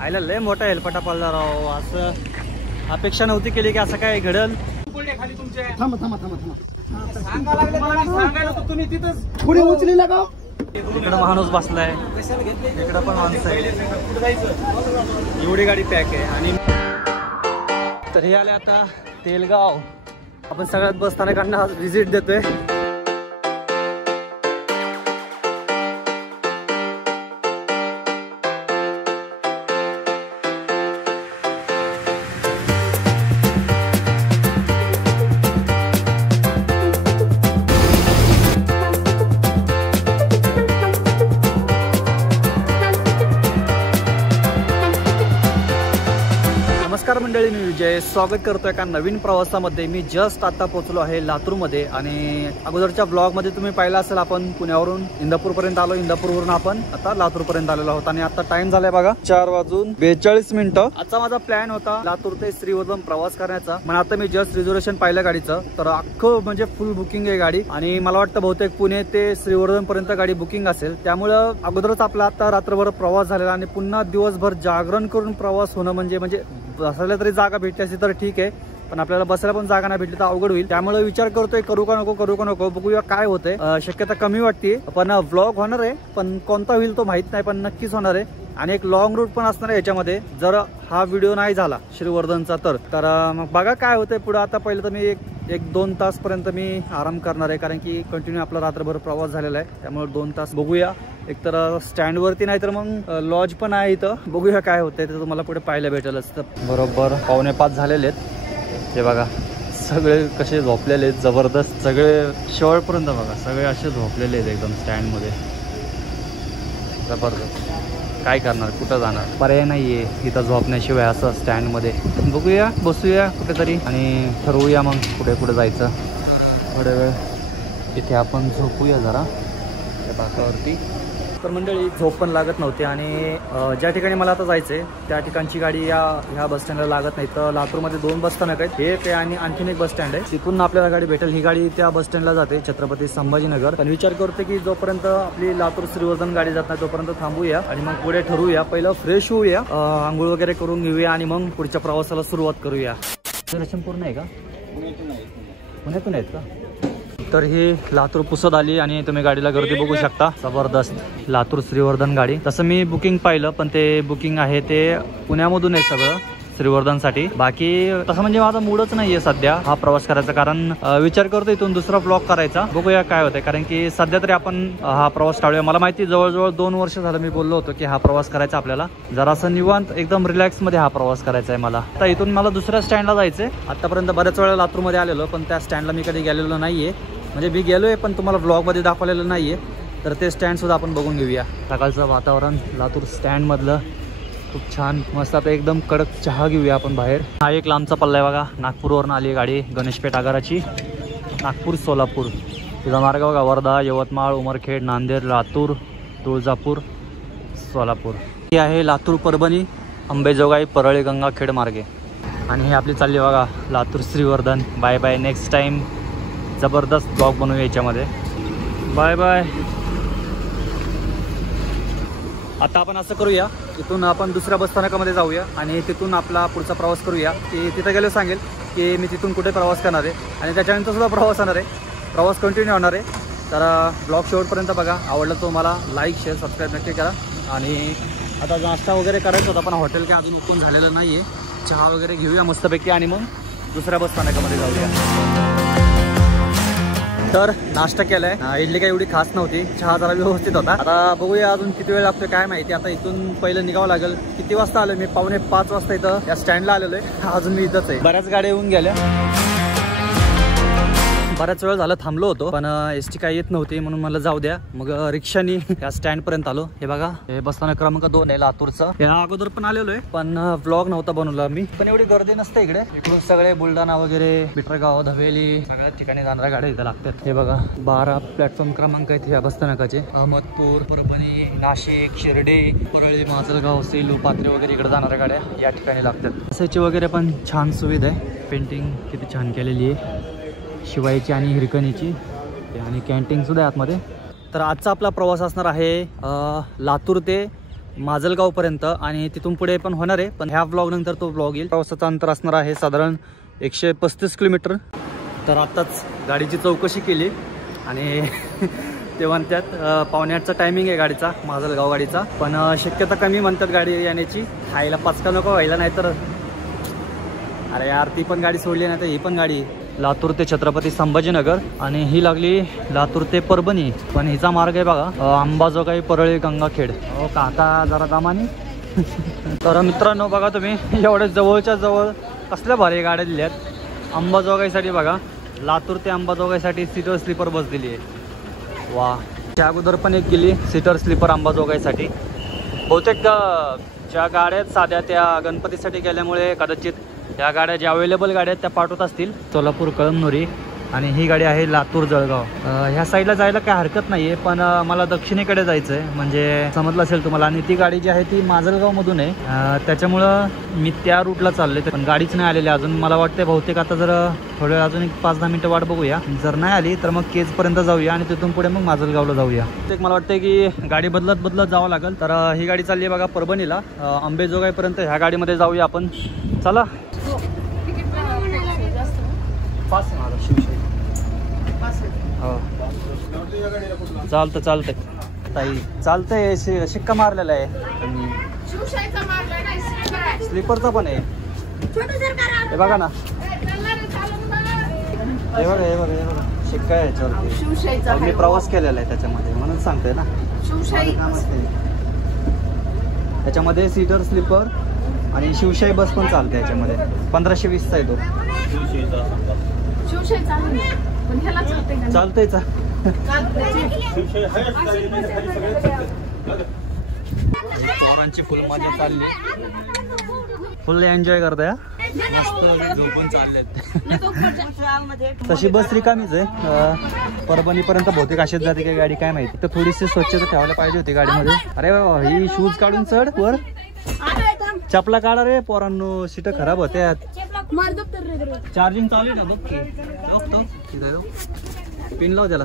आयला लय मोठा हेलपाटा पडला राव, असं अपेक्षा नव्हती केली की असं काय घडल. पुढे उचलेला का? इकडं माणूस बसलाय, इकडं पण माणूस आहे. एवढी गाडी पॅक आहे. आणि तर हे आले आता तेलगाव. आपण सगळ्यात बस स्थानकांना व्हिजिट देतोय. नमस्कार मंडळी, मी विजय स्वागत करतोय एका नवीन प्रवासामध्ये. मी जस्ट आता पोहोचलो आहे लातूरमध्ये. आणि अगोदरच्या ब्लॉगमध्ये तुम्ही पाहिलं असेल आपण पुण्यावरून इंदापूरपर्यंत आलो, इंदापूरवरून आपण आता लातूरपर्यंत आलेलो आहोत. आणि आता टाइम झालाय बघा 4:42. आजचा माझा प्लॅन होता लातूर ते श्रीवर्धन प्रवास करण्याचा. पण आता मी जस्ट रिझर्वेशन पाहिलं गाडीचं, तर अख्खं म्हणजे फुल बुकिंग आहे गाडी. आणि मला वाटतं बहुतेक पुणे ते श्रीवर्धन पर्यंत गाडी बुकिंग असेल. त्यामुळं अगोदरच आपला आता रात्रभर प्रवास झालेला आणि पुन्हा दिवसभर जागरण करून प्रवास होणं म्हणजे बसायला तरी जागा भेटली असती तर ठीक आहे, पण आपल्याला बसायला पण जागा नाही भेटली तर अवघड होईल. त्यामुळे विचार करतोय करू का नको बघूया काय होतंय. शक्यता कमी वाटते, पण व्लॉग होणार आहे. पण कोणता होईल तो माहित नाही, पण नक्कीच होणार आहे. आणि एक लॉंग रूट पण असणार आहे याच्यामध्ये, जर हा व्हिडिओ नाही झाला श्रीवर्धनचा तर मग बघा काय होतंय पुढे. आता पहिलं तर मी एक 2 तास पर्यंत मी आराम करणार आहे, कारण की कंटिन्यू आपला रात्रभर प्रवास झालेला आहे. त्यामुळे 2 तास बघूया. एक तर स्टँड वरती नाही तर मग लॉज पण आहे इथं. बघूया काय होतंय ते तुम्हाला पुढे पाहायला भेटेलच. तर बरोबर 4:45 झालेले आहेत. हे बघा सगळे कसे झोपलेले आहेत, जबरदस्त. सगळे शेवटपर्यंत बघा सगळे असे झोपलेले आहेत एकदम स्टँडमध्ये. जबरदस्त. काय करणार, कुठं जाणार, पर्याय नाहीये इथं झोपण्याशिवाय असं स्टँडमध्ये. बघूया, बसूया कुठेतरी आणि ठरवूया मग कुठे जायचं. थोड्या वेळ इथे आपण झोपूया जरा त्या बाकावरती. तर मंडळी झोप पण लागत नव्हती. आणि ज्या ठिकाणी मला आता जायचंय त्या ठिकाणची गाडी ह्या बस स्टँडला लागत नाही. तर लातूरमध्ये 2 बस स्थानक आहेत, हे ते आणि आणखीन एक बस स्टँड आहे. तिथून आपल्याला गाडी भेटेल. ही गाडी त्या बस स्टँडला जाते, छत्रपती संभाजीनगर. पण विचार करते की जोपर्यंत आपली लातूर श्रीवर्धन गाडी जात नाही तोपर्यंत थांबूया आणि मग पुढे ठरवूया. पहिलं फ्रेश होऊया, आंघोळ वगैरे करून घेऊया आणि मग पुढच्या प्रवासाला सुरुवात करूया. दर्शन पूर्ण आहे का? पुण्यातून आहेत का? तर ही लातूर पुसद आली आणि तुम्ही गाडीला गर्दी बघू शकता. जबरदस्त लातूर श्रीवर्धन गाडी. तसं मी बुकिंग पाहिलं, पण ते बुकिंग आहे ते पुण्यामधून आहे सगळं श्रीवर्धनसाठी. बाकी तसं म्हणजे माझा मूडच नाहीये सध्या हा प्रवास करायचा, कारण विचार करतो इथून दुसरा ब्लॉग करायचा. बघूया काय होतंय, कारण की सध्या तरी आपण हा प्रवास टाळूया. मला माहिती जवळजवळ 2 वर्ष झालं मी बोललो होतो की हा प्रवास करायचा आपल्याला. जरासं निवांत एकदम रिलॅक्स मध्ये हा प्रवास करायचा आहे मला. आता इथून मला दुसऱ्या स्टँडला जायचंय. आतापर्यंत बऱ्याच वेळा लातूरमध्ये आलेलो, पण त्या स्टँडला मी कधी गेलेलो नाहीये. म्हणजे मी गेलोय पण तुम्हाला ब्लॉगमध्ये दाखवलेलं नाहीये. तर ते स्टँड सुद्धा आपण बघून घेऊया. सकाळचं वातावरण लातूर स्टँड मधलं खूप छान मस्त. आता एकदम कडक चहा घेऊया आपण बाहेर. हा एक लांबचा पल्ला आहे बघा. नागपूरवरून आली गाडी, गणेशपेठ आगाराची. नागपूर सोलापूर तिचा मार्ग बघा. वर्धा, यवतमाळ, उमरखेड, नांदेड, लातूर, तुळजापूर, सोलापूर. ही आहे लातूर परभणी, अंबेजोगाई, परळी, गंगाखेड मार्गे. आणि ही आपली चालली बघा Latur Shrivardhan. Bye bye, next time जबरदस्त ब्लॉग बनवूया याच्यामध्ये. Bye bye. आता आपण असं करूया, इथून आपण दुसऱ्या बस स्थानकामध्ये जाऊया आणि तिथून आपला पुढचा प्रवास करूया. की तिथं गेलो सांगेल की मी तिथून कुठे प्रवास करणार आहे आणि त्याच्यानंतर सुद्धा प्रवास होणार आहे. प्रवास कंटिन्यू होणार आहे. तर ब्लॉग शेवटपर्यंत बघा. आवडलं तो मला लाईक, शेअर, सबस्क्राईब नक्की करा. आणि आता नाश्ता वगैरे करायचा होता, पण हॉटेल काय अजून ओपन झालेलं नाही आहे. चहा वगैरे घेऊया मस्तपैकी आणि मग दुसऱ्या बस स्थानकामध्ये जाऊया. तर नाश्ता केलाय. इडली काही एवढी खास नव्हती, चहा जरा व्यवस्थित होता. आता बघूया अजून किती वेळ लागतोय काय माहिती. आता इथून पहिलं निघावं लागेल. किती वाजता आलो मी? 4:45 वाजता इथं या स्टँडला आलेलो आहे. अजून मी इथंच आहे. बऱ्याच गाड्या येऊन गेल्या. बऱ्याच वेळ झालं थांबलो होतो, पण एसटी काही येत नव्हती म्हणून मला जाऊ द्या. मग रिक्षानी या स्टँड पर्यंत आलो. हे बघा, हे बसस्थानक क्रमांक 2 आहे लातूरचा. या अगोदर पण आलेलो आहे, पण व्लॉग नव्हता बनवला मी. पण एवढी गर्दी नसते इकडे. इकडून सगळे बुलढाणा वगैरे, पिठरगाव, धवेली सगळ्या ठिकाणी जाणाऱ्या गाड्या इथं लागतात. हे बघा 12 प्लॅटफॉर्म क्रमांक आहेत या बसस्थानकाचे. अहमदपूर, परभणी, नाशिक, शिर्डी, परळी, माजलगाव, सेलू, पात्रे वगैरे इकडे जाणाऱ्या गाड्या या ठिकाणी लागतात. बसायची वगैरे पण छान सुविधा आहे. पेंटिंग किती छान केलेली आहे शिवायची आणि हिरकणीची. आणि कॅन्टीन सुद्धा आहे आतमध्ये. तर आजचा आपला प्रवास असणार आहे लातूर ते माजलगावपर्यंत आणि तिथून पुढे पण होणार आहे, पण ह्या ब्लॉग नंतर तो ब्लॉग येईल. प्रवासाचं अंतर असणार आहे साधारण 135 किलोमीटर. तर आत्ताच गाडीची चौकशी केली आणि ते म्हणतात 7:45चा टायमिंग आहे गाडीचा, माजलगाव गाडीचा, पण शक्यता कमी म्हणतात गाडी येण्याची. खायला पचका नको व्हायला, नाही तर अरे यार ती पण गाडी सोडली नाही तर ही पण गाडी. लातूर ते छत्रपती संभाजीनगर आणि ही लागली लातूर ते परभणी, पण हिचा मार्ग आहे बघा अंबाजोगाई, परळी, गंगाखेड. हो काका जरा दामानी. तर मित्रांनो बघा तुम्ही, एवढ्या जवळच्या जवळ कसल्या भारी गाड्या दिल्यात. अंबाजोगाईसाठी बघा, लातूर ते अंबाजोगाईसाठी सीटर स्लीपर बस दिली आहे. वा, त्या अगोदर पण एक गेली सीटर स्लीपर अंबाजोगाईसाठी. बहुतेक ज्या गाड्या आहेत साध्या त्या गणपतीसाठी गेल्यामुळे कदाचित या गाड्या ज्या अवेलेबल गाड्या आहेत त्या पाठवत असतील. सोलापूर, कळमनुरी आणि ही गाडी आहे लातूर जळगाव. ह्या साईडला जायला काय हरकत नाही आहे, पण मला दक्षिणेकडे जायचं आहे, म्हणजे समजलं असेल तुम्हाला. आणि ती गाडी जी आहे ती माजलगावमधून आहे, त्याच्यामुळं मी त्या रूटला चालले, पण गाडीच नाही आलेली अजून. मला वाटते बहुतेक आता जर थोडं अजून एक 5-10 मिनटं वाट बघूया. जर नाही आली तर मग केजपर्यंत जाऊया आणि तिथून पुढे मग माजलगावला जाऊया. एक मला वाटतं की गाडी बदलत जावं लागेल. तर ही गाडी चालली आहे बघा परभणीला, अंबेजोगाईपर्यंत ह्या गाडीमध्ये जाऊया आपण. चला. पास आहे माझा शिवशाही. हो चालतंय ताई, चालतंय. शिक्का मारलेला आहे, स्लीपरचा पण आहे. हे बघा ना, हे बघा शिक्का आहे याच्यावरती. मी प्रवास केलेला आहे त्याच्यामध्ये, म्हणून सांगतोय ना. त्याच्यामध्ये सीटर स्लीपर आणि शिवशाही बस पण चालते याच्यामध्ये. 1520चा आहे तो. चालतंय पोरांची फुल मजा चालली, फुल एन्जॉय करताय. मस्त झोपून चाललेत. तशी बस रिकामीच आहे. परभणीपर्यंत बहुतेक अशीच जाते काही गाडी काय माहिती. तर थोडीशी स्वच्छता ठेवायला पाहिजे होती गाडीमध्ये. अरे ही शूज काढून चढ वर. चपला काढा रे पोरांनो, सीट खराब होत्या. चार्जिंग चालू आहे ना बघ की, पिन लाव त्याला.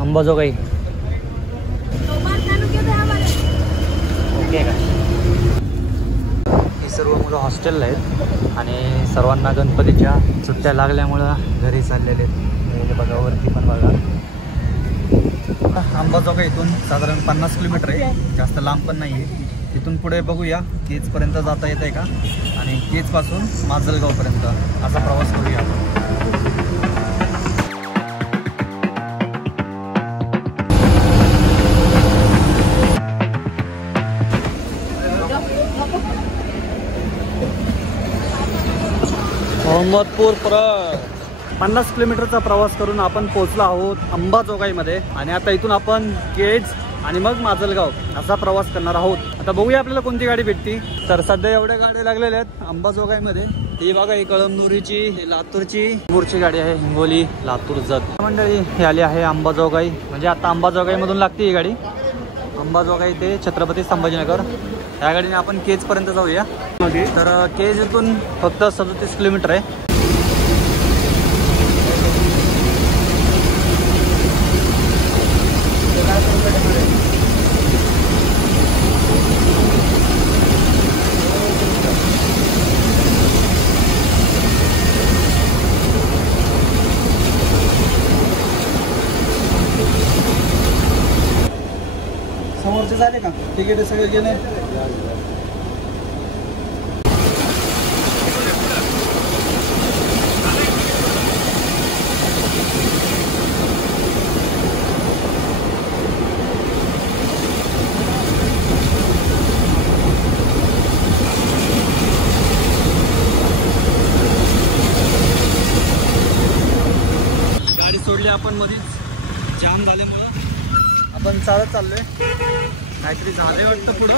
अंबाजोगाई ओके का. ही सर्व मुलं हॉस्टेलला आहेत आणि सर्वांना गणपतीच्या सुट्ट्या लागल्यामुळं घरी चाललेले आहेत. बघा वरती पण बघा. अंबाजोगाई इथून साधारण 50 किलोमीटर आहे, जास्त लांब पण नाही आहे. तिथून पुढे बघूया केजपर्यंत जाता येत आहे का, आणि केजपासून माजलगावपर्यंत असा प्रवास करूया आपण. अहमदपूर परत 50 किलोमीटरचा प्रवास करून आपण पोहोचलो आहोत अंबाजोगाईमध्ये. आणि आता इथून आपण केज आणि मग माजलगाव असा प्रवास करणार आहोत. आता बघूया आपल्याला कोणती गाडी भेटती. तर सध्या एवढ्या गाड्या लागलेल्या आहेत अंबाजोगाईमध्ये. ही बघा ही कळमनुरीची, लातूरची, हिंगोलीची गाडी आहे. हिंगोली, लातूर, जत मंडळी हे आली आहे अंबाजोगाई. म्हणजे आता अंबाजोगाईमधून लागते ही गाडी. अंबाजोगाई ते छत्रपती संभाजीनगर या गाडीने आपण केजपर्यंत जाऊया. तर केज इथून फक्त 37 किलोमीटर आहे. समोरचे झाले का तिकीट सगळे गेले. गाडी सोडली आपण मध्येच, जाम झाल्यामुळं आपण चालत चाललोय. काहीतरी झालंय वाटतं पुढं.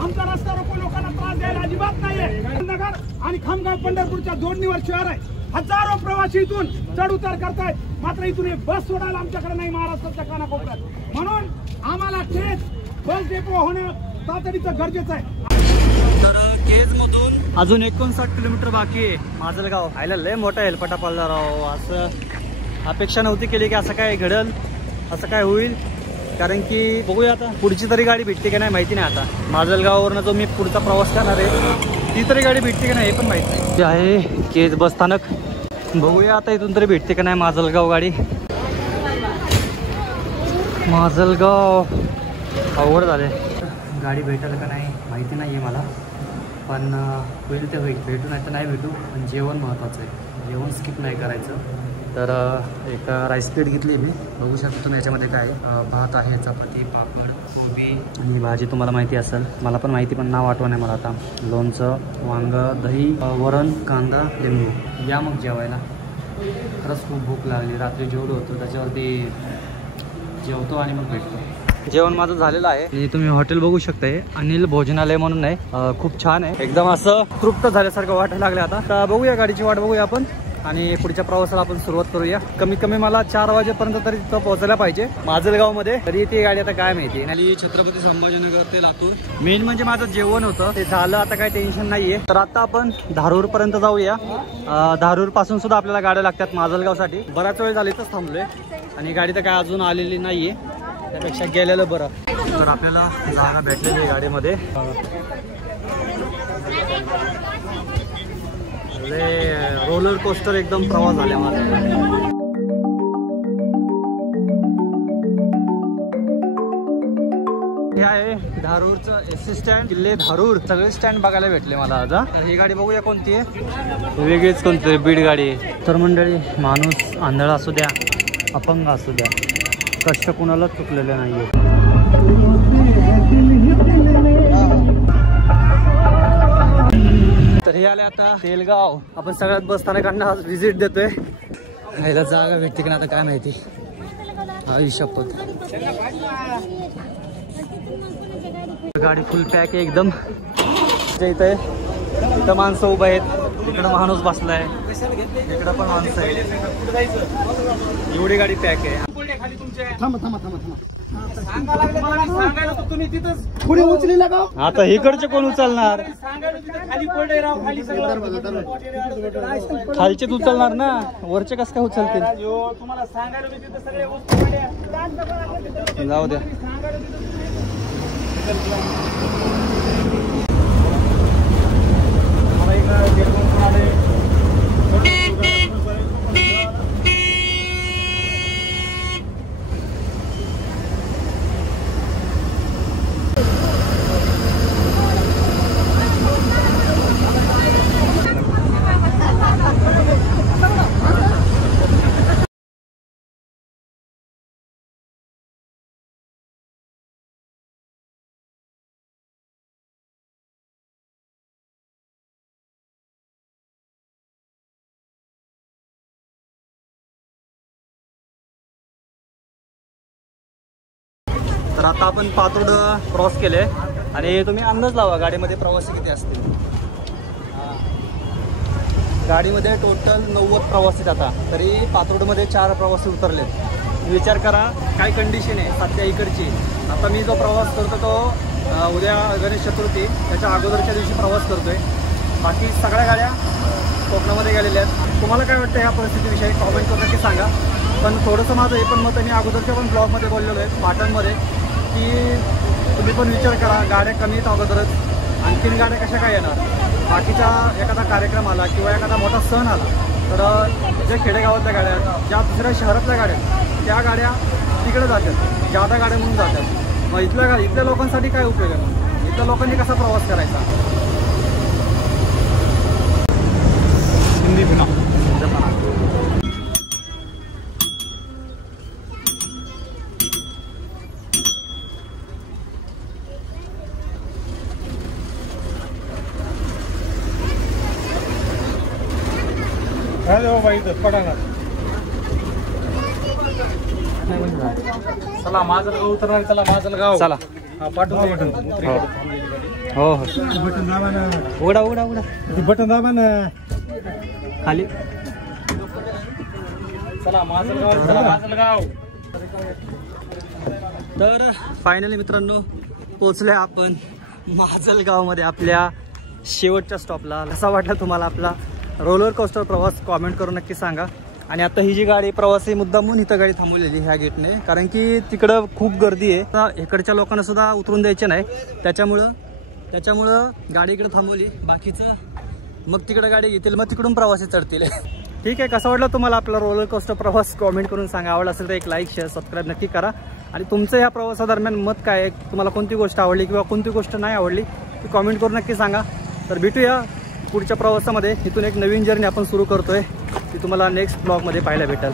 आमचा रस्ता रोको लोकांना त्रास द्यायला अजिबात नाहीये. नगर आणि खामगाव पंढरपूरच्या जोडणीवर शहर आहे. हजारो प्रवासी इथून चढ उतार करतायत, मात्र इथून एक बस सोडायला आमच्याकडे नाही महाराष्ट्राच्या कानाकोपऱ्यात. म्हणून आम्हाला केज बस डेपो होणं तातडीचं गरजेचं आहे. तर केज मधून अजून 59 किलोमीटर बाकी आहे माजलगाव. आयला लय मोठा हेलपटा पडला राव. असं अपेक्षा नव्हती केली की असं काय घडल, असं काय होईल. कारण की बघूया आता पुढची तरी गाडी भेटते का नाही माहिती नाही. आता माजलगाववरनं जो मी पुढचा प्रवास करणार आहे ती तरी गाडी भेटते का नाही हे पण माहिती नाही. ते आहे केज बस स्थानक. बघूया आता इथून तरी भेटते का नाही माजलगाव गाडी. माजलगाव अवघड झाले. गाडी भेटेल का नाही माहिती नाही आहे मला, पण होईल ते होईल. भेटू नाही तर नाही भेटू, पण जेवण महत्त्वाचं आहे. जेवण स्किप नाही करायचं. तर एक राईस प्लेट घेतली मी. बघू शकतो तुम्ही याच्यामध्ये काय भात आहे, चपाती, पापड, कोबी आणि भाजी तुम्हाला माहिती असेल. मला पण माहिती, पण नाव आठवण आहे मला आता. लोणचं, वांगं, दही, वरण, कांदा, लिंबू. या मग जेवायला. खरंच खूप भूक लागली. रात्री जेवढं होतं त्याच्यावरती जेवतो आणि मग भेटतो. जेवण माझं झालेलं आहे आणि तुम्ही हॉटेल बघू शकताय. अनिल भोजनालय म्हणून आहे. खूप छान आहे. एकदम असं तृप्त झाल्यासारखं वाटायला लागलं. आता बघूया गाडीची वाट बघूया आपण आणि पुढच्या प्रवासाला आपण सुरुवात करूया. कमीत कमी मला 4 वाजेपर्यंत तरी तिथं पोहोचायला पाहिजे माजलगावमध्ये. तरी ती गाडी आता काय माहिती. आणि छत्रपती संभाजीनगर ते लातूर मेन म्हणजे माझं जेवण होतं ते झालं. आता काही टेन्शन नाहीये. तर आता आपण धारूर पर्यंत जाऊया. धारूर पासून सुद्धा आपल्याला गाड्या लागतात माजलगावसाठी. बराच वेळ झाला इथंच थांबलोय आणि गाडी तर काय अजून आलेली नाहीये, त्यापेक्षा गेलेलं बरं. तर आपल्याला जागा भेटलेली आहे गाडीमध्ये. रोलर कोस्टर एकदम प्रवास झाला माझा. हे आहे धारूरचं एसटी स्टँड, किल्ले धारूर. सगळे स्टँड बघायला भेटले मला आज. ही गाडी बघूया कोणती आहे. वेगळीच कोणती बीड गाडी आहे. तर मंडळी, माणूस आंधळा असू द्या, अपंग असू द्या, कष्ट कुणालाच चुकलेलं नाहीये. तर हे आले आता तेलगाव. आपण सगळ्यात बस स्थानकांना व्हिजिट देतोय. ह्याला जागा भेटते का आता काय माहिती. शपथ गाडी फुल पॅक आहे एकदम. इथं माणसं उभं आहेत, इकडं माणूस बसलाय, इकडं पण माणसं आहे. एवढी गाडी पॅक आहे. आता इकडचे कोण उचलणार. खालचेच उचलणार ना, वरचे कस काय उचलतील. जाऊ द्या. तर आता आपण पातूर क्रॉस केले आणि तुम्ही अंदाज लावा गाडीमध्ये प्रवासी किती असतील. गाडीमध्ये टोटल 90 प्रवासी आता. तरी पातूरमध्ये 4 प्रवासी उतरलेत. विचार करा काय कंडिशन आहे सध्या इकडची. आता मी जो प्रवास करतो तो उद्या गणेश चतुर्थी त्याच्या अगोदरच्या दिवशी प्रवास करतोय. बाकी सगळ्या गाड्या कोकणामध्ये गेलेल्या आहेत. तुम्हाला काय वाटतं ह्या परिस्थितीविषयी कॉमेंट करून नक्की सांगा. पण थोडंसं माझं हे पण मत आहे, मी अगोदरच्या पण ब्लॉगमध्ये बोललेलो आहे पाटणमध्ये, की तुम्ही पण विचार करा गाड्या कमी आहेत अगोदरच, आणखीन गाड्या कशा काय येणार. बाकीचा एखादा कार्यक्रम आला किंवा एखादा मोठा सण आला तर ज्या खेडेगावातल्या गाड्या आहेत, ज्या दुसऱ्या शहरातल्या गाड्या आहेत त्या गाड्या तिकडे जातात, जादा गाड्या म्हणून जातात. मग इथल्या लोकांसाठी काय उपयोग आहे. मग इथल्या लोकांनी कसा प्रवास करायचा. हिंदी पुन्हा चला माजलगाव उतरणार. चला माजलगाव चला पाठवून हो हो. उघडा उघडा उघडा बटन दाबा ना खाली. चला माजलगाव चला माजलगाव. तर फायनली मित्रांनो पोचले आपण माजलगावमध्ये आपल्या शेवटच्या स्टॉपला. कसा वाटला तुम्हाला आपला रोलर कोस्टर प्रवास कॉमेंट करून नक्की सांगा. आणि आता ही जी गाडी प्रवासी मुद्दामून इथं गाडी थांबवलेली ह्या गेटने, कारण की तिकडं खूप गर्दी आहे. आता इकडच्या लोकांना सुद्धा उतरून द्यायचे नाही, त्याच्यामुळं गाडी इकडे थांबवली. बाकीचं मग तिकडे गाडी घेतील, मग तिकडून प्रवासी चढतील. ठीक आहे, कसा वाटला तुम्हाला आपला रोलर कोस्टर प्रवास कमेंट करून सांगा. आवडला असेल तर एक लाईक शेअर सबस्क्राईब नक्की करा. आणि तुमचं या प्रवासादरम्यान मत काय आहे, तुम्हाला कोणती गोष्ट आवडली किंवा कोणती गोष्ट नाही आवडली ती कमेंट करून नक्की सांगा. तर भेटूया पुढच्या प्रवासामध्ये. इथून एक नवीन जर्नी आपण सुरू करतोय, ती तुम्हाला नेक्स्ट ब्लॉगमध्ये पाहायला भेटेल.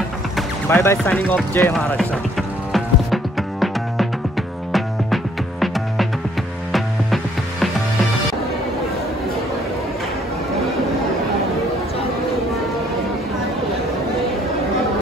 Bye bye, signing off. Jai Maharashtra.